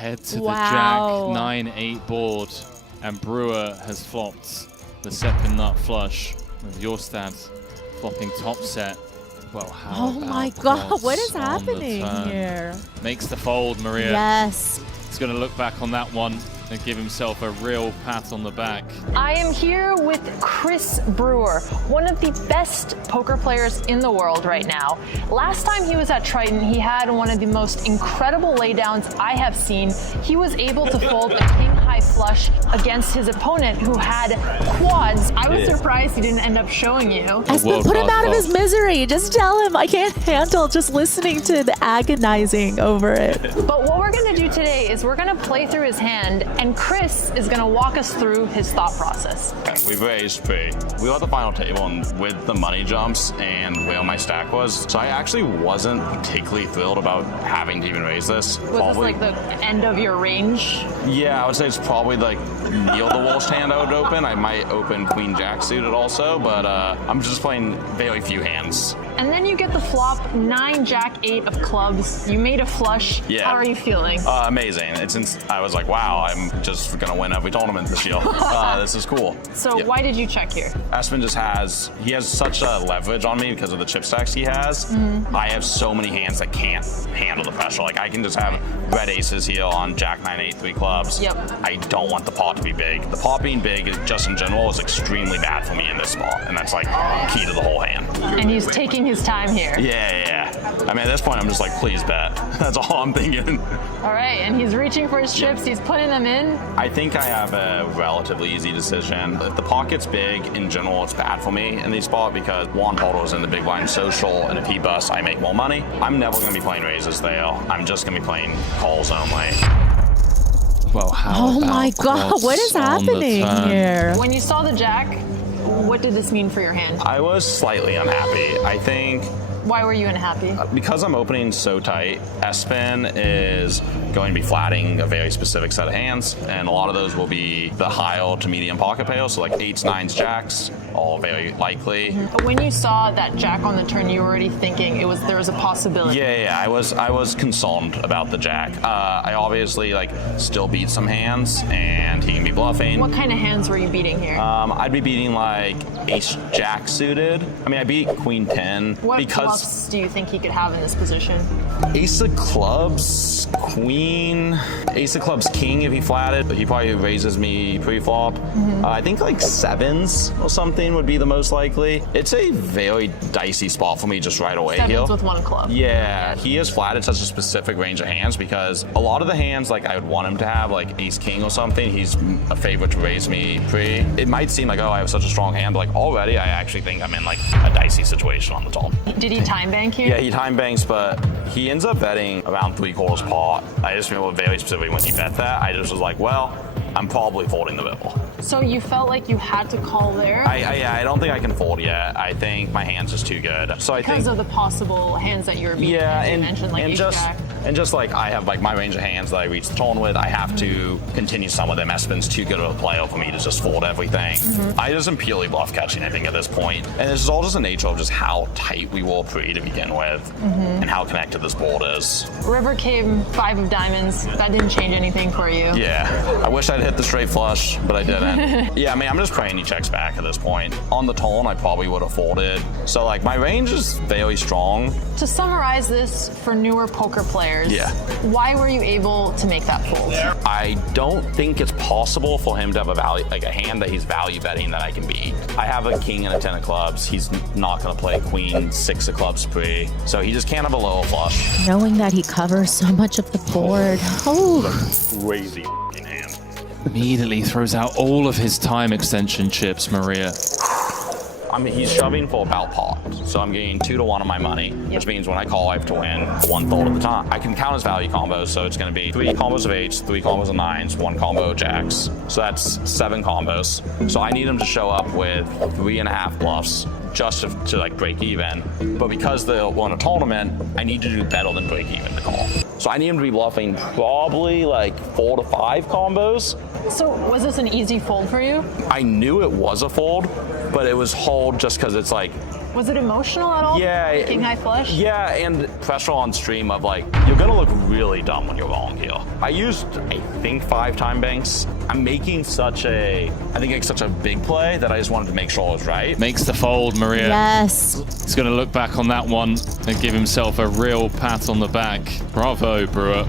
head to the Jack 9-8 board, and Brewer has flopped the second nut flush with your stats flopping top set. Well, how Oh my God, what is happening here? Makes the fold, Maria. Yes. He's going to look back on that one and give himself a real pat on the back. I am here with Chris Brewer, one of the best poker players in the world right now. Last time he was at Triton, he had one of the most incredible laydowns I have seen. He was able to fold a king-high flush against his opponent who had quads. I was surprised he didn't end up showing you. Espen, put him out of his misery. Just tell him I can't handle just listening to the agonizing over it. But what we're gonna do today is we're gonna play through his hand, and Chris is gonna walk us through his thought process. We raised pre. We were at the final table and with the money jumps and where my stack was. So I actually wasn't particularly thrilled about having to even raise this. Was this like the end of your range? Yeah, I would say it's probably like Neil the worst hand I would open. I might open Queen Jack suited also, but I'm just playing very few hands. And then you get the flop 9 Jack 8 of clubs. You made a flush. Yeah. How are you feeling? Amazing. I was like, wow, I'm just gonna win every tournament this year. This is cool. So why did you check here? Espen just he has such a leverage on me because of the chip stacks he has. I have so many hands that can't handle the pressure. Like I can just have red aces here on Jack 9 8 3 clubs. Yep. I don't want the pot to be big. The pot being big is just in general is extremely bad for me in this spot, and that's like key to the whole hand. And he's taking his time here. Yeah. I mean, at this point, I'm just like, please bet. That's all I'm thinking. All right, and he's reaching for his chips. He's putting them in. I think I have a relatively easy decision. If the pocket's big, in general, it's bad for me in these spots because Juan Porto's in the big blind social, and if he busts, I make more money. I'm never going to be playing raises there. I'm just going to be playing calls only. Well, oh my God, what is happening here? When you saw the Jack, what did this mean for your hand? I was slightly unhappy. I think... Why were you unhappy? Because I'm opening so tight, Espen is going to be flatting a very specific set of hands, and a lot of those will be the high to medium pocket pairs, so like 8s, 9s, Jacks, all very likely. But when you saw that Jack on the turn, you were already thinking there was a possibility. Yeah, I was concerned about the Jack. I obviously still beat some hands, and he can be bluffing. What kind of hands were you beating here? I'd be beating like Ace Jack suited. I mean, I beat Queen 10 because. What bluffs do you think he could have in this position? Ace of clubs, Queen, Ace of clubs, King if he flatted. He probably raises me pre-flop. I think like 7s or something would be the most likely. It's a very dicey spot for me just right away 7s here. with 1 club. Yeah, he has flatted such a specific range of hands because a lot of the hands like I would want him to have, like Ace King or something, he's a favorite to raise me pre. It might seem like, oh, I have such a strong hand, but like already I actually think I'm in like a dicey situation on the turn. Did he time bank here? Yeah, he time banks, but he ends up betting around 3/4 pot. I just remember very specifically when he bet that, I just was like, well, I'm probably folding the middle. So you felt like you had to call there? I don't think I can fold yet. I think my hand's just too good. So because of the possible hands that you're beating, yeah, as you mentioned, like Ace-Jack. And just like I have like my range of hands that I reach the turn with, I have to continue some of them. Espen's too good of a player for me to just fold everything. I just am purely bluff catching, I think, at this point. And this is all just the nature of just how tight we were pre to begin with and how connected this board is. River came 5 of diamonds. That didn't change anything for you. Yeah, I wish I'd hit the straight flush, but I didn't. Yeah, I mean, I'm just praying he checks back at this point. On the turn, I probably would have folded. So like my range is very strong. To summarize this for newer poker players, why were you able to make that fold? I don't think it's possible for him to have a hand that he's value betting that I can beat. I have a king and a 10 of clubs. He's not going to play queen 6 of clubs pre, so he just can't have a lower flush. Knowing that he covers so much of the board. Oh, crazy hand. Immediately throws out all of his time extension chips, Maria. I mean, he's shoving for about pot. So I'm getting 2 to 1 on my money, which means when I call, I have to win 1/3 of the time. I can count as value combos, so it's going to be 3 combos of 8s, 3 combos of 9s, 1 combo of Jacks. So that's 7 combos. So I need him to show up with 3.5 bluffs just to like break even. But because they're on a tournament, I need to do better than break even to call. So I need him to be bluffing probably like 4 to 5 combos. So was this an easy fold for you? I knew it was a fold, but it was hold just because it's like Was it emotional at all? Yeah. King high flush? Yeah, and pressure on stream of like, you're gonna look really dumb when you're rolling here. I used, I think, 5 time banks. I'm making such a big play that I just wanted to make sure I was right. Makes the fold, Maria. Yes. He's going to look back on that one and give himself a real pat on the back. Bravo, Brewer.